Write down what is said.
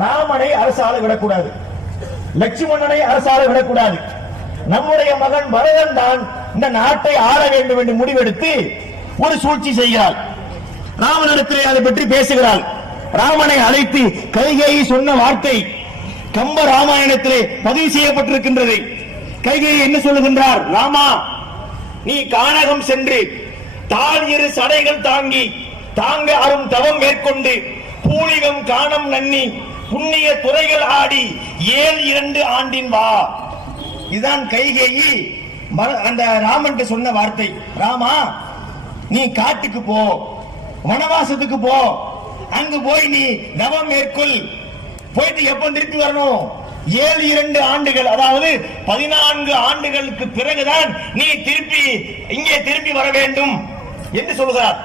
ராமனை அரசால விடக்கூடாது, லட்சுமணனை அரசால விடக்கூடாது. நம்முடைய மகன் பரதன் தான் இந்த நாட்டை ஆள வேண்டும் என்று முடிவெடுத்து ஒரு சூழ்ச்சி செய்கிறாள். ராமனிடத்திலே அதை பற்றி பேசுகிறாள். ராமனை அழைத்து கைகேயி சொன்ன வார்த்தை கம்ப ராமாயணத்திலே பதிவு செய்யப்பட்டிருக்கின்றது. கைகேயி என்ன சொல்லுகின்றார்? ராமா, நீ கானகம் சென்று தாழ் இரு சடைகள் தாங்கி தாங்க அரும் தவம் மேற்கொண்டு பூலிகம் காணம் நன்னி புண்ணிய துறைகள் ஆடி 7 ஆண்டின் வா. இதுதான் கைகேயி அந்த ராமன் சொன்ன வார்த்தை. ராமா, நீ காட்டுக்கு போ, வனவாசத்துக்கு போ, அங்கு போய் நீ தவம் மேற்கொள். போயிட்டு எப்ப திருப்பி வரணும்? 7 ஆண்டுகள், அதாவது 14 ஆண்டுகளுக்கு பிறகுதான் நீ இங்கே திருப்பி வர வேண்டும் என்று சொல்கிறார்.